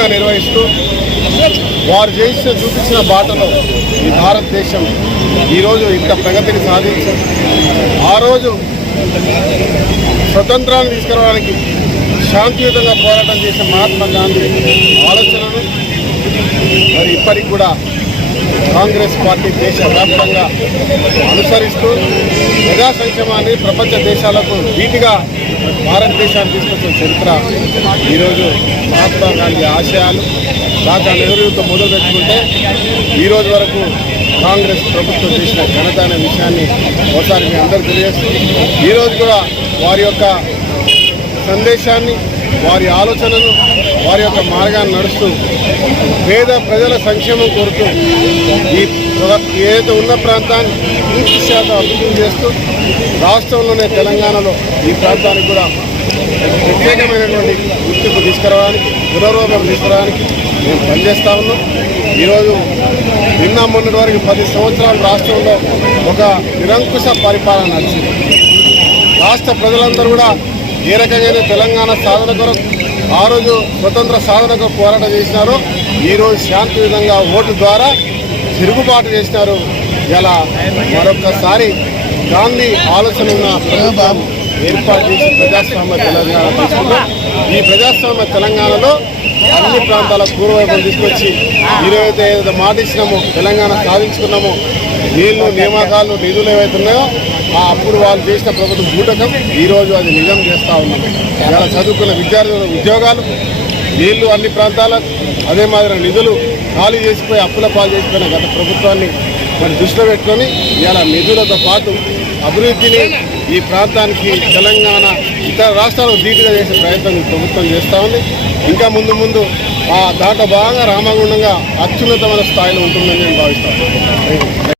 ఘనంగా నిర్వహిస్తూ వారు చూపించిన బాటలో ఈ భారతదేశం ఈరోజు ఇంత ప్రగతిని సాధించి ఆ రోజు స్వతంత్రాన్ని తీసుకురావడానికి శాంతియుతంగా పోరాటం చేసిన మహాత్మా గాంధీ ఆలోచనను మరి ఇప్పటికి కూడా కాంగ్రెస్ పార్టీ దేశవ్యాప్తంగా అనుసరిస్తూ ప్రజా సంక్షేమాన్ని ప్రపంచ దేశాలకు వీటిగా భారతదేశాన్ని తీసుకొచ్చిన చరిత్ర ఈరోజు మహాత్మా గాంధీ ఆశయాలు దాకా నెహ్రూతో మొదలు పెట్టుకుంటే ఈరోజు వరకు కాంగ్రెస్ ప్రభుత్వం చేసిన ఘనత అనే విషయాన్ని ఒకసారి మీ అందరూ తెలియజేస్తూ ఈరోజు కూడా వారి యొక్క సందేశాన్ని వారి ఆలోచనను వారి యొక్క మార్గాన్ని నడుస్తూ పేద ప్రజల సంక్షేమం కోరుతూ ఈ ఏదైతే ఉన్న ప్రాంతాన్ని పూర్తి శాతం అభివృద్ధి చేస్తూ రాష్ట్రంలోనే తెలంగాణలో ఈ ప్రాంతానికి కూడా ప్రత్యేకమైనటువంటి గుర్తింపు తీసుకురావడానికి పునరోగం తీసుకురావడానికి మేము పనిచేస్తూ ఉన్నాం. ఈరోజు నిన్న మొన్నటి వరకు 10 సంవత్సరాలు రాష్ట్రంలో ఒక నిరంకుశ పరిపాలన నడిచింది. రాష్ట్ర ప్రజలందరూ కూడా ఏ రకంగా తెలంగాణ సాధన కొరకు ఆ రోజు స్వతంత్ర సాధనకు పోరాటం చేసినారో ఈరోజు శాంతియుతంగా ఓటు ద్వారా తిరుగుబాటు చేసినారు. ఇలా మరొకసారి గాంధీ ఆలోచన ఉన్న ప్రభుత్వం ఏర్పాటు చేసి ప్రజాస్వామ్య తెలంగాణ తీసుకున్నాం. ఈ ప్రజాస్వామ్య తెలంగాణలో అన్ని ప్రాంతాల పూర్వవైపులు తీసుకొచ్చి ఈరోజైతే ఏదైతే మాట ఇచ్చినామో తెలంగాణ సాధించుకున్నామో నీళ్లు నియామకాలు నిధులు ఏవైతే ఉన్నాయో అప్పుడు వాళ్ళు చేసిన ప్రభుత్వం బూటకం ఈరోజు అది నిజం చేస్తూ ఉన్నాం. ఇలా చదువుకున్న విద్యార్థుల ఉద్యోగాలు నీళ్లు అన్ని ప్రాంతాలకు అదే మాదిరి నిధులు ఖాళీ చేసిపోయి అప్పుల పాలు చేసిపోయిన గత ప్రభుత్వాన్ని మరి దృష్టిలో పెట్టుకొని ఇలా నిధులతో పాటు అభివృద్ధిని ఈ ప్రాంతానికి తెలంగాణ ఇతర రాష్ట్రాలకు ధీటుగా చేసే ప్రయత్నం ప్రభుత్వం చేస్తూ ఉంది. ఇంకా ముందు దాంట్లో భాగంగా రామగుండంగా అత్యున్నతమైన స్థాయిలో ఉంటుందని నేను భావిస్తాను.